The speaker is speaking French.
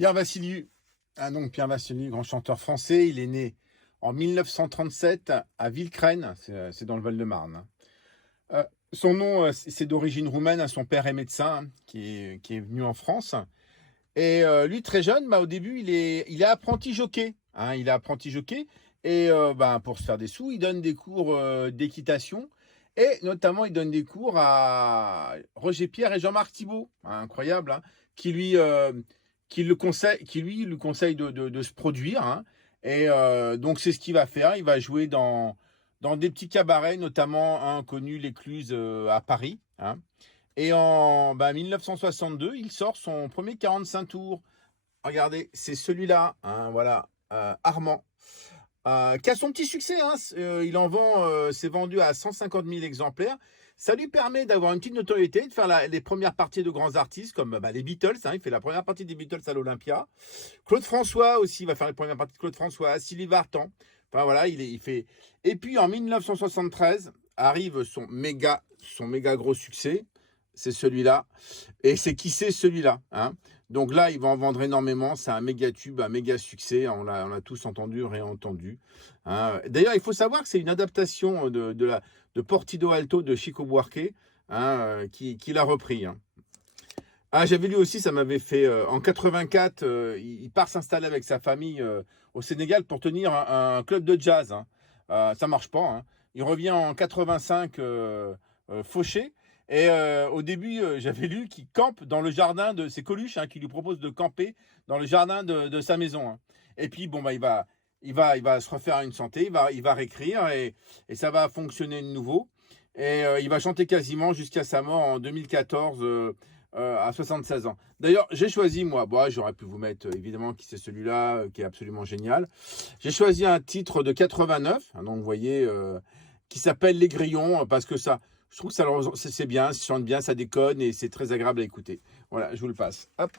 Pierre Vassiliou. Ah, donc Pierre Vassiliou, grand chanteur français, il est né en 1937 à Villecreine, c'est dans le Val-de-Marne, hein. Son nom, c'est d'origine roumaine, hein. Son père est médecin, hein, qui est venu en France. Et lui, très jeune, au début, il est apprenti jockey, hein. Il est apprenti jockey. Et pour se faire des sous, il donne des cours d'équitation. Et notamment, il donne des cours à Roger Pierre et Jean-Marc Thibault, hein, incroyable, hein, qui lui, lui conseille de se produire, hein. Et donc, c'est ce qu'il va faire. Il va jouer dans des petits cabarets, notamment un connu, l'Écluse à Paris, hein. Et en 1962, il sort son premier 45 tours. Regardez, c'est celui-là, hein, voilà, Armand, qui a son petit succès, hein. Il en vend, c'est vendu à 150 000 exemplaires. Ça lui permet d'avoir une petite notoriété, de faire les premières parties de grands artistes comme les Beatles, hein. Il fait la première partie des Beatles à l'Olympia. Claude François aussi va faire les premières parties de Claude François, Sylvie Vartan. Enfin voilà, il fait. Et puis en 1973 arrive son méga gros succès. C'est celui-là. Et c'est celui-là, hein. Donc là, il va en vendre énormément. C'est un méga tube, un méga succès. On l'a tous entendu, réentendu, hein. D'ailleurs, il faut savoir que c'est une adaptation de Portido Alto de Chico Buarque, hein, qui l'a repris, hein. Ah, j'avais lu aussi, ça m'avait fait en 84, il part s'installer avec sa famille au Sénégal pour tenir un club de jazz, hein. Ça marche pas, hein. Il revient en 85 fauché. Et au début, j'avais lu qu'il campe dans le jardin de ses Coluche, hein, qui lui propose de camper dans le jardin de sa maison, hein. Et puis bon il va se refaire une santé, il va réécrire et ça va fonctionner de nouveau. Et il va chanter quasiment jusqu'à sa mort en 2014 à 76 ans. D'ailleurs, j'ai choisi, moi, j'aurais pu vous mettre évidemment qui c'est celui-là, qui est absolument génial. J'ai choisi un titre de 89, hein, donc vous voyez, qui s'appelle Les Grillons, parce que ça, je trouve que c'est bien, ça chante bien, ça déconne et c'est très agréable à écouter. Voilà, je vous le passe. Hop.